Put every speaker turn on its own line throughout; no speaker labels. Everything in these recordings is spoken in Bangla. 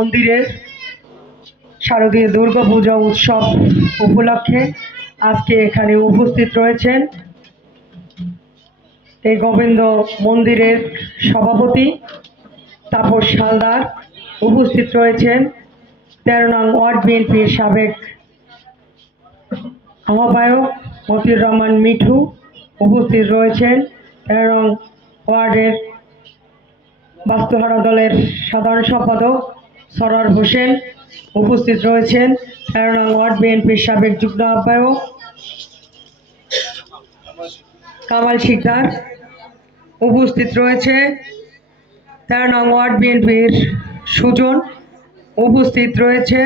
মন্দিরের শারদীয় দুর্গাপূজা উৎসব উপলক্ষে আজকে এখানে উপস্থিত রয়েছেন এই গোবিন্দ মন্দিরের সভাপতি তাপস হালদার। উপস্থিত রয়েছেন তেরো নং ওয়ার্ড বিএনপির সাবেক আহ্বায়ক মতিউর রহমান মিঠু। উপস্থিত রয়েছেন তেরো নং ওয়ার্ডের বাস্তুহারা দলের সাধারণ সম্পাদক সরার হোসেন উপস্থিত রয়েছেন। তেরো নং ওয়ার্ড বিএনপির সাবেক যুগ্ম আহ্বায়ক কামাল শিকদার উপস্থিত রয়েছে। তেরো নং ওয়ার্ড বিএনপির সুজন উপস্থিত রয়েছে।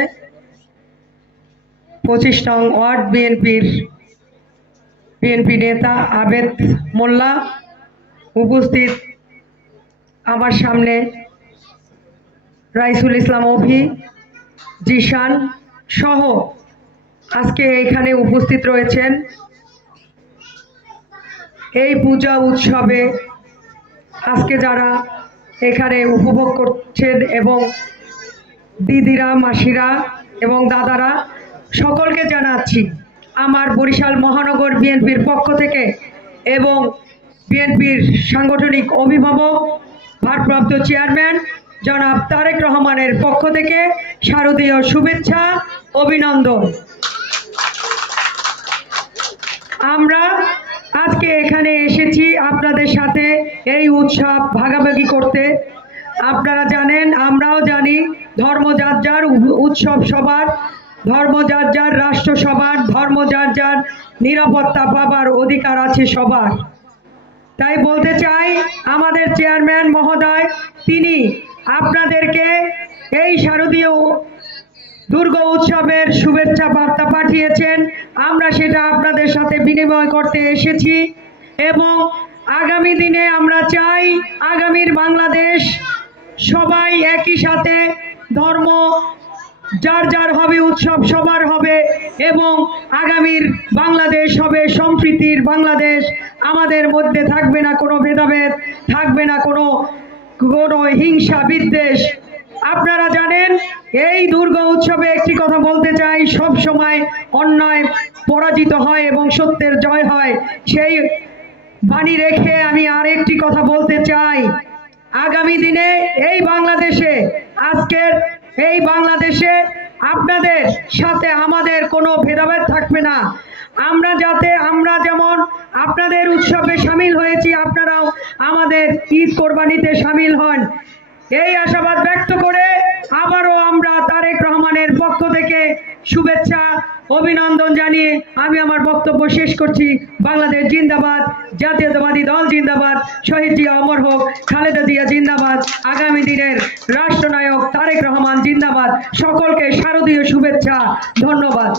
পঁচিশ নং ওয়ার্ড বিএনপির বিএনপি নেতা আবেদ মোল্লা উপস্থিত। আমার সামনে রাইসুল ইসলাম, অভি, জিশান সহ আজকে এখানে উপস্থিত রয়েছেন। এই পূজা উৎসবে আজকে যারা এখানে উপভোগ করছেন এবং দিদিরা, মাসিরা এবং দাদারা, সকলকে জানাচ্ছি, আমার বরিশাল মহানগর বিএনপির পক্ষ থেকে এবং বিএনপির সাংগঠনিক অভিভাবক, ভারপ্রাপ্ত চেয়ারম্যান জনাব তারেক রহমানের পক্ষ থেকে শারদীয় শুভেচ্ছা, অভিনন্দন। আমরা আজকে এখানে এসেছি আপনাদের সাথে এই উৎসব ভাগাভাগি করতে। আপনারা জানেন, আমরাও জানি ধর্ম যার যার উৎসব সবার ধর্ম যার যার রাষ্ট্র সবার ধর্ম যার যার নিরাপত্তা পাবার অধিকার আছে সবার। তাই বলতে চাই, আমাদের চেয়ারম্যান মহোদয়, তিনি আপনাদেরকে এই শারদীয় দুর্গা উৎসবের শুভেচ্ছা বার্তা পাঠিয়েছেন। আমরা সেটা আপনাদের সাথে বিনিময় করতে এসেছি এবং আগামী দিনে আমরা চাই আগামীর বাংলাদেশ সবাই একই সাথে ধর্ম, যার যার হবে, উৎসব সবার হবে এবং আগামীর বাংলাদেশ হবে সম্প্রীতির বাংলাদেশ। আমাদের মধ্যে থাকবে না কোনো ভেদাভেদ, থাকবে না কোনো কোনো হিংসা বিদ্বেষ। আপনারা জানেন, এই দুর্গা উৎসবে একটি কথা বলতে চাই, সব সময় অন্যায় পরাজিত হয় এবং সত্যের জয় হয়। সেই বাণী রেখে আমি আর একটি কথা বলতে চাই। আগামী দিনে এই বাংলাদেশে, আজকের এই বাংলাদেশে আপনাদের সাথে আমাদের কোনো ভেদাভেদ থাকবে না। আমরা যাতে, আমরা যেমন আপনাদের উৎসবে সামিল হয়েছি, আপনারাও আমাদের ঈদ কোরবানিতে সামিল হন। এই আশাবাদ ব্যক্ত করে আবারও আমরা তারেক রহমানের পক্ষ থেকে শুভেচ্ছা, অভিনন্দন জানিয়ে আমি আমার বক্তব্য শেষ করছি। বাংলাদেশ জিন্দাবাদ, জাতীয়তাবাদী দল জিন্দাবাদ, শহীদ জিয়া অমর হোক, খালেদা জিয়া জিন্দাবাদ, আগামী দিনের রাষ্ট্রনায়ক তারেক রহমান জিন্দাবাদ। সকলকে শারদীয় শুভেচ্ছা, ধন্যবাদ।